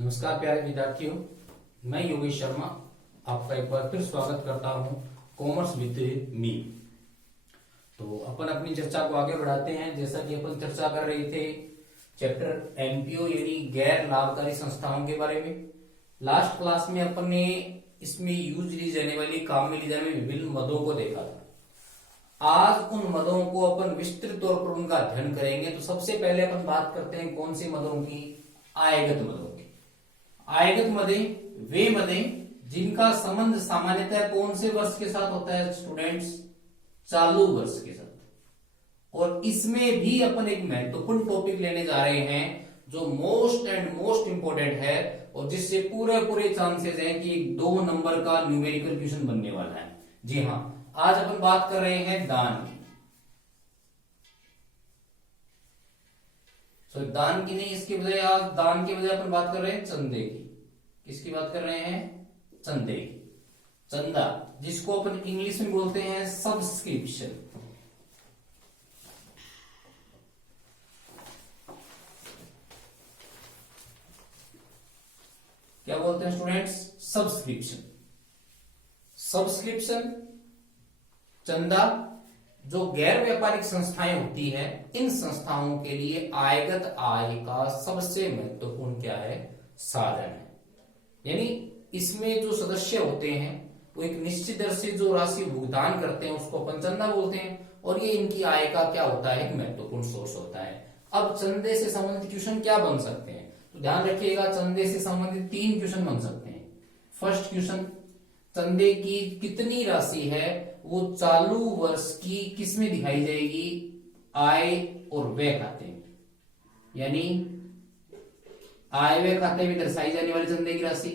नमस्कार प्यारे विद्यार्थियों, मैं योगेश शर्मा आपका एक बार फिर स्वागत करता हूं कॉमर्स विद मी। तो अपन अपनी चर्चा को आगे बढ़ाते हैं। जैसा कि अपन चर्चा कर रहे थे चैप्टर एनपीओ यानी गैर लाभकारी संस्थाओं के बारे में। लास्ट क्लास में अपन ने इसमें यूज ली जाने वाली, काम में ली जाने वाली विभिन्न मदों को देखा था। आज उन मदों को अपन विस्तृत तौर पर उनका अध्ययन करेंगे। तो सबसे पहले अपन बात करते हैं कौन सी मदों की? आयगत मदों की। आयगत मदे वे मदे जिनका संबंध सामान्यतः कौन से वर्ष के साथ होता है स्टूडेंट्स? चालू वर्ष के साथ। और इसमें भी अपन एक महत्वपूर्ण टॉपिक लेने जा रहे हैं जो मोस्ट इंपोर्टेंट है और जिससे पूरे चांसेस हैं कि 2 नंबर का न्यूमेरिकल क्वेश्चन बनने वाला है। जी हाँ, आज अपन बात कर रहे हैं दान की। दान की नहीं, इसके बजाय आज दान के बजाय अपन बात कर रहे हैं चंदे की। किसकी बात कर रहे हैं? चंदे की। चंदा, जिसको अपन इंग्लिश में बोलते हैं सब्सक्रिप्शन। क्या बोलते हैं स्टूडेंट्स? सब्सक्रिप्शन। सब्सक्रिप्शन, चंदा, जो गैर व्यापारिक संस्थाएं होती हैं, इन संस्थाओं के लिए आयगत आय का सबसे महत्वपूर्ण क्या है? साधन है। यानी इसमें जो सदस्य होते हैं वो एक निश्चित दर से जो राशि भुगतान करते हैं उसको अपन चंदा बोलते हैं और ये इनकी आय का क्या होता है? एक महत्वपूर्ण सोर्स होता है। अब चंदे से संबंधित क्वेश्चन क्या बन सकते हैं? तो ध्यान रखिएगा, चंदे से संबंधित 3 क्वेश्चन बन सकते हैं। फर्स्ट क्वेश्चन, चंदे की कितनी राशि है वो चालू वर्ष की किसमें दिखाई जाएगी? आय और व्यय खाते में। यानी आय व्यय खाते में दर्शाई जाने वाली चंदे की राशि।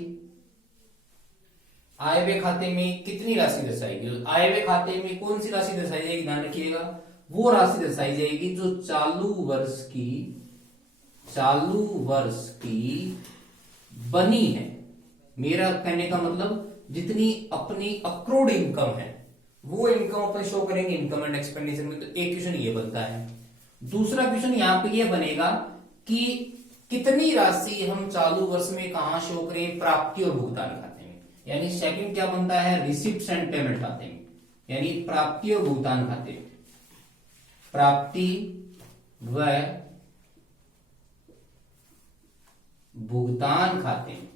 आय व्यय खाते में कितनी राशि दर्शाएगी? आय व्यय खाते में कौन सी राशि दर्शाई जाएगी? ध्यान रखिएगा, वो राशि दर्शाई जाएगी जो चालू वर्ष की बनी है। मेरा कहने का मतलब जितनी अपनी अक्रूड इनकम है वो इनकम अपन शो करेंगे इनकम एंड एक्सपेंडिचर में। तो एक क्वेश्चन ये बनता है। दूसरा क्वेश्चन यहां पे ये बनेगा कि कितनी राशि हम चालू वर्ष में कहां शो करें? प्राप्ति और भुगतान खाते में। यानी सेकंड क्या बनता है? रिसिप्ट्स एंड पेमेंट खाते में। यानी प्राप्ति और भुगतान खाते में। प्राप्ति व भुगतान खाते में।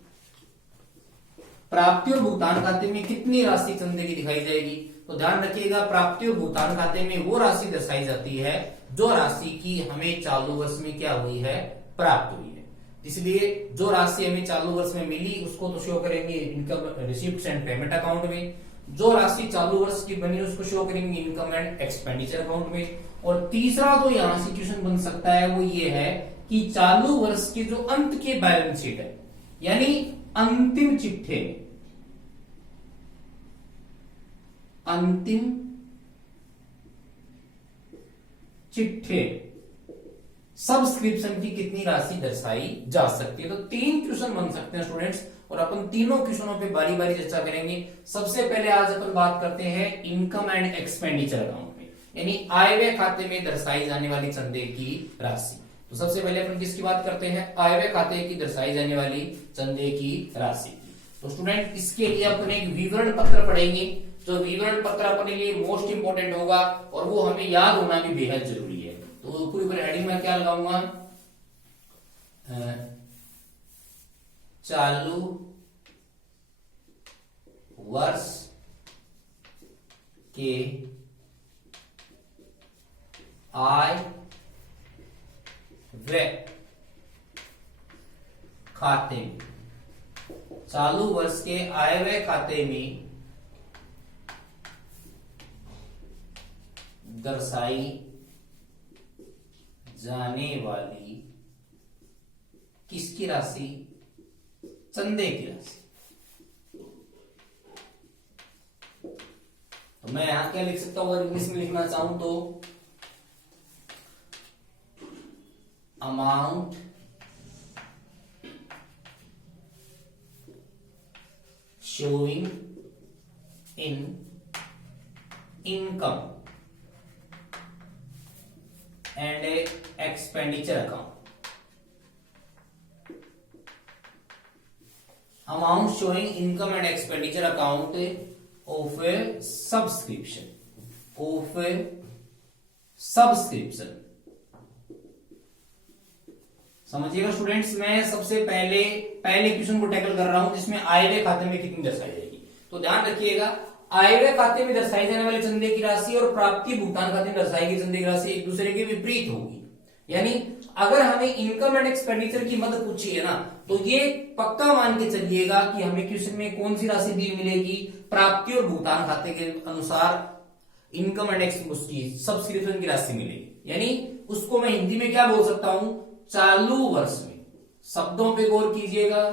प्राप्ति और भुगतान खाते में कितनी राशि चंदे की दिखाई जाएगी? तो ध्यान रखिएगा, प्राप्ति और भुगतान खाते में वो राशि दर्शाई जाती है जो राशि की हमें चालू वर्ष में क्या हुई है? प्राप्त हुई है। इसलिए जो राशि हमें चालू वर्ष में मिली उसको तो शो करेंगे income receipts and payment account में। जो राशि चालू वर्ष की बनी उसको शो करेंगे इनकम एंड एक्सपेंडिचर अकाउंट में। और तीसरा तो यहां से क्वेश्चन बन सकता है वो ये है कि चालू वर्ष के जो अंत के बैलेंस शीट है, यानी अंतिम चिट्ठे, सब्सक्रिप्शन की कितनी राशि दर्शाई जा सकती है। तो 3 क्वेश्चन बन सकते हैं स्टूडेंट्स और अपन तीनों क्वेश्चनों पे बारी बारी चर्चा करेंगे। सबसे पहले आज अपन बात करते हैं इनकम एंड एक्सपेंडिचर अकाउंट में, यानी आय व्यय खाते में दर्शाई जाने वाली चंदे की राशि। तो सबसे पहले अपन किसकी बात करते हैं? आय व्यय खाते की दर्शाई जाने वाली चंदे की राशि। तो स्टूडेंट इसके लिए अपन एक विवरण पत्र पढ़ेंगे। जो विवरण पत्र अपने लिए मोस्ट इंपोर्टेंट होगा और वो हमें याद होना भी बेहद जरूरी है। तो पूरी हेडिंग में क्या लगाऊंगा? चालू वर्ष के आय व्यय खाते में, चालू वर्ष के आय व्यय खाते में दर्शाई जाने वाली किसकी राशि? चंदे की राशि। तो मैं यहां क्या लिख सकता हूं? अगर इंग्लिश में लिखना चाहूं तो amount showing in income and a expenditure account। Amount showing income and expenditure account of A subscription. समझिएगा स्टूडेंट्स, मैं सबसे पहले क्वेश्चन को टैकल कर रहा हूं जिसमें आय व्यय खाते में कितनी दर्शाई जाएगी। तो ध्यान रखिएगा, आय व्यय खाते में दर्शाई जाने वाले चंदे की राशि और प्राप्ति भुगतान खाते में दर्शाई गई चंदे की राशि एक दूसरे के विपरीत होगी। यानी अगर हमें इनकम एंड एक्सपेंडिचर की मद पूछी है ना, तो ये पक्का मान के चलिएगा कि हमें क्वेश्चन में कौन सी राशि दी मिलेगी, प्राप्ति और भुगतान खाते के अनुसार इनकम एंड उसकी सब्सक्रिप्शन की राशि मिलेगी। यानी उसको मैं हिंदी में क्या बोल सकता हूं, चालू वर्ष में। शब्दों पे गौर कीजिएगा,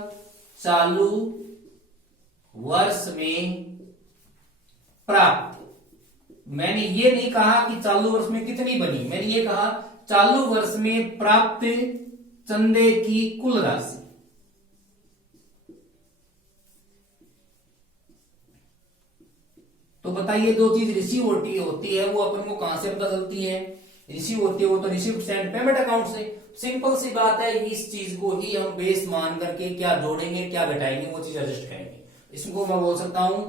चालू वर्ष में प्राप्त। मैंने ये नहीं कहा कि चालू वर्ष में कितनी बनी, मैंने ये कहा चालू वर्ष में प्राप्त चंदे की कुल राशि। तो बताइए, दो चीज रिसीव होती है वो अपन को कहां से पता चलती है, रिसीव होती है वो तो रिसीव्ड एंड पेमेंट अकाउंट से। सिंपल सी बात है, इस चीज को ही हम बेस मान करके क्या जोड़ेंगे क्या घटाएंगे वो चीज एडजस्ट करेंगे। इसको मैं बोल सकता हूं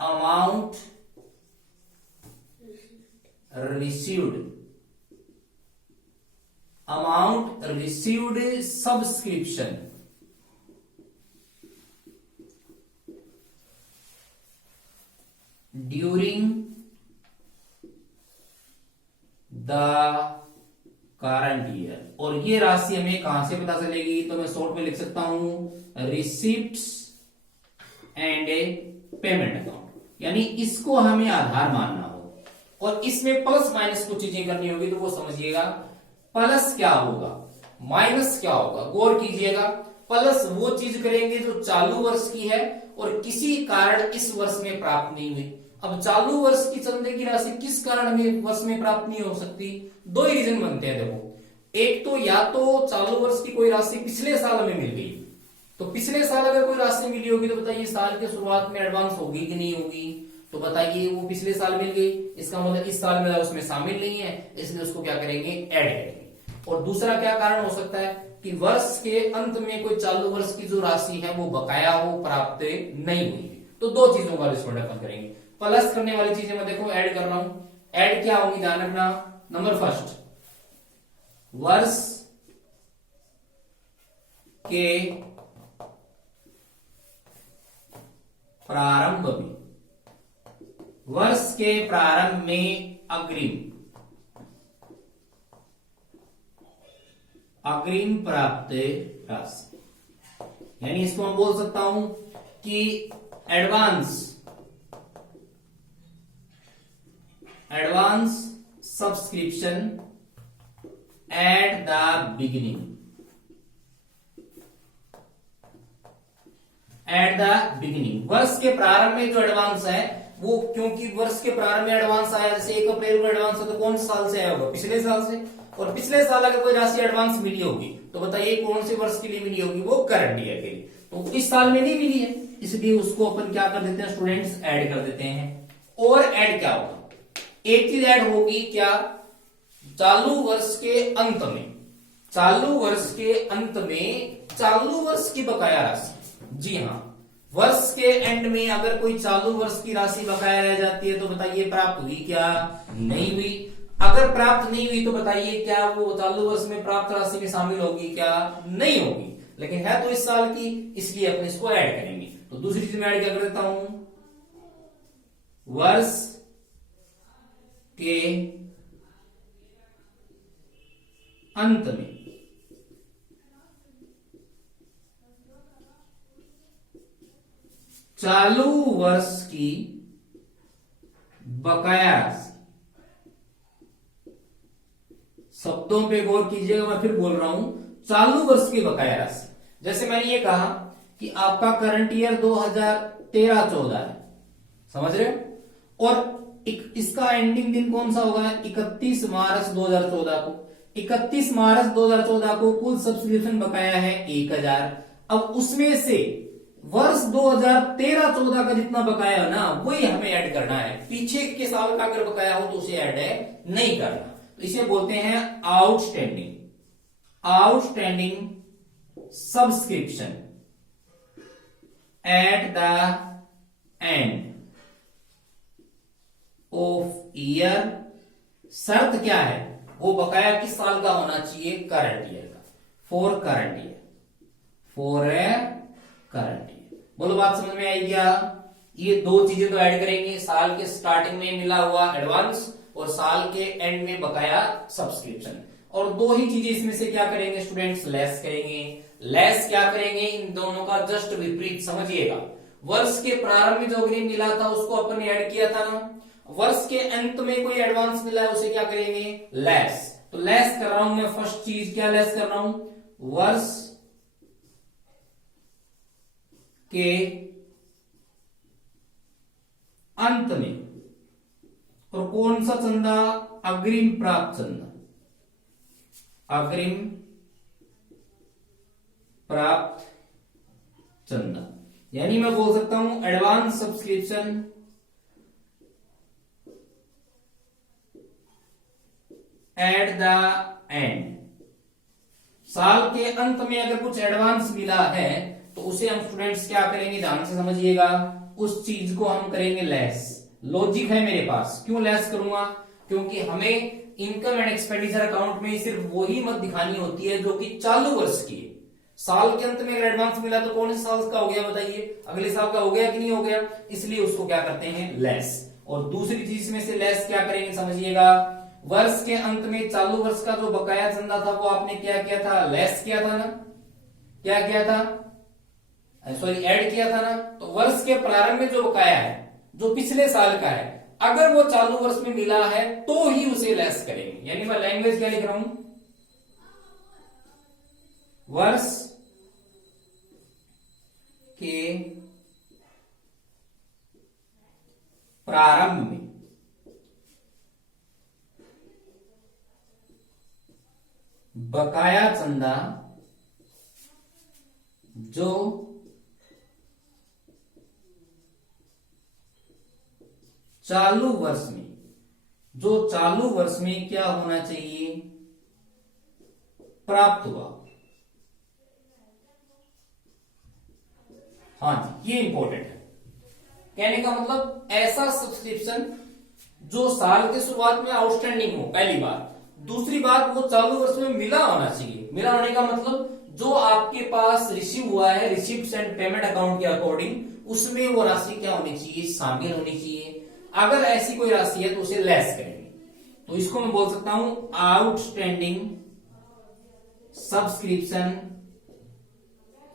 amount received subscription during the current year. और ये राशि हमें कहां से पता चलेगी, तो मैं शॉर्ट में लिख सकता हूं receipts and A payment account. यानी इसको हमें आधार मानना हो और इसमें प्लस माइनस कुछ चीजें करनी होगी, तो वो समझिएगा प्लस क्या होगा माइनस क्या होगा। गौर कीजिएगा, प्लस वो चीज करेंगे जो चालू वर्ष की है और किसी कारण इस वर्ष में प्राप्त नहीं हुई। अब चालू वर्ष की चंदे की राशि किस कारण हमें वर्ष में प्राप्त नहीं हो सकती, दो ही रीजन बनते हैं। देखो, एक तो या तो चालू वर्ष की कोई राशि पिछले साल में मिल गई, तो पिछले साल अगर कोई राशि मिली होगी तो बताइए साल के शुरुआत में एडवांस होगी कि नहीं होगी, तो बताइए वो पिछले साल मिल गई, इसका मतलब इस साल में उसमें शामिल नहीं है, इसलिए उसको क्या करेंगे, ऐड करेंगे। और दूसरा क्या कारण हो सकता है कि वर्ष के अंत में कोई चालू वर्ष की जो राशि है वो बकाया हो, प्राप्त नहीं हुई। तो दो चीजों का इसमें अपन करेंगे। प्लस करने वाली चीजें मैं देखो ऐड कर रहा हूं, ऐड क्या होगी ध्यान रखना। नंबर फर्स्ट, वर्ष के प्रारंभ में, वर्ष के प्रारंभ में अग्रिम प्राप्त राशि। यानी इसको मैं बोल सकता हूं कि advance subscription at the beginning, वर्ष के प्रारंभ में जो एडवांस है वो, क्योंकि वर्ष के प्रारंभ में एडवांस आया, जैसे 1 अप्रैल को एडवांस है तो कौन से साल से आया होगा, पिछले साल से। और पिछले साल अगर कोई राशि एडवांस मिली होगी तो बताइए कौन से वर्ष के लिए मिली होगी, वो करंट ईयर के लिए। तो इस साल में नहीं मिली है, इसलिए उसको अपन क्या कर देते हैं स्टूडेंट्स, ऐड कर देते हैं। और ऐड क्या होगा, एक चीज ऐड होगी क्या, चालू वर्ष के अंत में, चालू वर्ष की बकाया राशि। जी हाँ, वर्ष के एंड में अगर कोई चालू वर्ष की राशि बकाया रह जाती है तो बताइए प्राप्त हुई क्या, नहीं हुई। अगर प्राप्त नहीं हुई तो बताइए क्या वो चालू वर्ष में प्राप्त राशि में शामिल होगी क्या, नहीं होगी। लेकिन है तो इस साल की, इसलिए अपन इसको ऐड करेंगे। तो दूसरी चीज में ऐड क्या कर देता हूं, वर्ष के अंत में चालू वर्ष की बकाया राशि। शब्दों पे गौर कीजिएगा, मैं फिर बोल रहा हूं चालू वर्ष की बकाया राशि। जैसे मैंने ये कहा कि आपका करंट ईयर 2013-14 है, समझ रहे हो, और इसका एंडिंग दिन कौन सा होगा, 31 मार्च 2014 को। 31 मार्च 2014 को कुल सब्सक्रिप्शन बकाया है 1000। अब उसमें से वर्ष 2013-14 का जितना बकाया है ना, वही हमें ऐड करना है। पीछे के साल का अगर बकाया हो तो उसे ऐड है नहीं करना। तो इसे बोलते हैं outstanding subscription at the end of year. शर्त क्या है, वो बकाया किस साल का होना चाहिए, करंट ईयर का, for current year, for a current year. बोलो बात समझ में आई क्या। ये दो चीजें तो ऐड करेंगे, साल के स्टार्टिंग में मिला हुआ एडवांस और साल के एंड में बकाया सब्सक्रिप्शन, और दो ही चीजें इसमें से क्या करेंगे स्टूडेंट्स, लेस करेंगे। लेस क्या करेंगे, इन दोनों का जस्ट विपरीत समझिएगा। वर्ष के प्रारंभ में जो अग्रिम मिला था उसको अपन ने ऐड किया था ना, वर्ष के अंत में कोई एडवांस मिला है उसे क्या करेंगे, लेस। तो लेस कर रहा हूं मैं, फर्स्ट चीज क्या लेस कर रहा हूं, वर्ष के अंत में, और कौन सा चंदा, अग्रिम प्राप्त चंदा, अग्रिम प्राप्त चंदा। यानी मैं बोल सकता हूं advance subscription at the end. साल के अंत में अगर कुछ एडवांस मिला है तो उसे हम स्टूडेंट्स क्या करेंगे, ध्यान से समझिएगा, उस चीज को हम करेंगे लेस। लॉजिक है मेरे पास, क्यों लेस करूंगा, क्योंकि हमें इनकम एंड एक्सपेंडिचर अकाउंट में सिर्फ वही मत दिखानी होती है जो कि चालू वर्ष की है। साल के अंत में अगर एडवांस मिला तो कौन से साल का हो गया बताइए, अगले साल का हो गया कि नहीं हो गया, इसलिए उसको क्या करते हैं, लेस। और दूसरी चीज में से लेस क्या करेंगे समझिएगा, वर्ष के अंत में चालू वर्ष का जो बकाया चंदा था वो आपने क्या किया था, लेस किया था ना, क्या किया था, सॉरी ऐड किया था ना। तो वर्ष के प्रारंभ में जो बकाया है जो पिछले साल का है, अगर वो चालू वर्ष में मिला है तो ही उसे लेस करेंगे। यानी मैं लैंग्वेज क्या लिख रहा हूं, वर्ष के प्रारंभ में बकाया चंदा जो चालू वर्ष में, जो चालू वर्ष में क्या होना चाहिए, प्राप्त हुआ। हाँ जी, ये इंपॉर्टेंट है। कहने का मतलब ऐसा सब्सक्रिप्शन जो साल के शुरुआत में आउटस्टैंडिंग हो, पहली बात। दूसरी बात, वो चालू वर्ष में मिला होना चाहिए। मिला होने का मतलब जो आपके पास रिसीव हुआ है, रिसिप्ट एंड पेमेंट अकाउंट के अकॉर्डिंग, उसमें वो राशि क्या होनी चाहिए, शामिल होनी चाहिए। अगर ऐसी कोई राशि है तो उसे लेस करेंगे। तो इसको मैं बोल सकता हूं outstanding subscription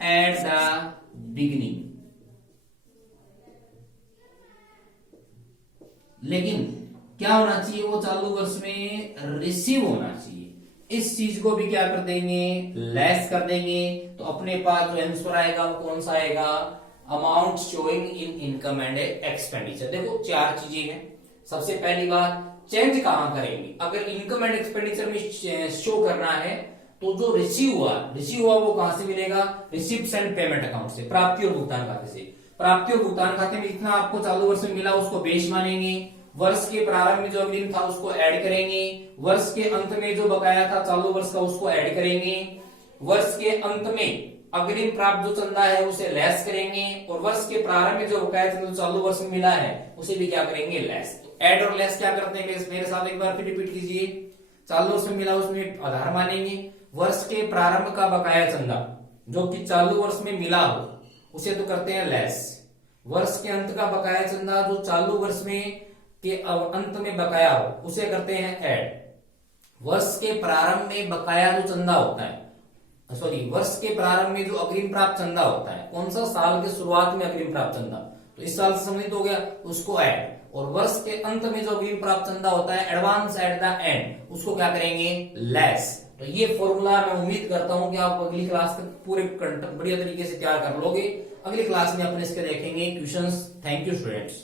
at the beginning. लेकिन क्या होना चाहिए, वो चालू वर्ष में रिसीव होना चाहिए। इस चीज को भी क्या कर देंगे, लेस कर देंगे। तो अपने पास जो आंसर आएगा वो कौन सा आएगा, amount showing in income and expenditure. देखो चार चीजें हैं। सबसे पहली बात, चेंज कहां करेंगे, अगर इनकम एंड एक्सपेंडिचर में शो करना है तो जो रिसीव हुआ वो कहां से मिलेगा, रिसिप्ट एंड पेमेंट अकाउंट से, प्राप्ति और भुगतान खाते से। प्राप्ति और भुगतान खाते में जितना आपको चालू वर्ष में मिला उसको बेस मानेंगे। वर्ष के प्रारंभ में जो अग्रिम था उसको ऐड करेंगे। वर्ष के अंत में जो बकाया था चालू वर्ष का उसको ऐड करेंगे। वर्ष के अंत में अग्रिम प्राप्त जो चंदा है उसे लेस करेंगे। और वर्ष के प्रारंभ में जो बकाया चंदा चालू वर्ष में मिला है उसे भी क्या करेंगे, लेस। तो ऐड और लेस क्या करते हैं मेरे साथ एक बार फिर रिपीट कीजिए। चालू वर्ष में मिला उसमें आधार मानेंगे। वर्ष के प्रारंभ का बकाया चंदा जो कि चालू वर्ष में मिला हो उसे तो करते हैं लेस। वर्ष के अंत का बकाया चंदा जो चालू वर्ष में के अंत में बकाया हो उसे करते हैं ऐड। वर्ष के प्रारंभ में बकाया जो चंदा होता है, सॉरी वर्ष के प्रारंभ में जो अग्रिम प्राप्त चंदा होता है, कौन सा, साल के शुरुआत में अग्रिम प्राप्त चंदा, तो इस साल से संबंधित हो गया, उसको ऐड। और वर्ष के अंत में जो अग्रिम प्राप्त चंदा होता है, एडवांस एट द एंड, उसको क्या करेंगे, लेस। तो ये फॉर्मूला मैं उम्मीद करता हूं कि आप अगली क्लास तक पूरे बढ़िया तरीके से तैयार कर लोगे। अगली क्लास में अपने इसके देखेंगे क्वेश्चंस। Thank you students.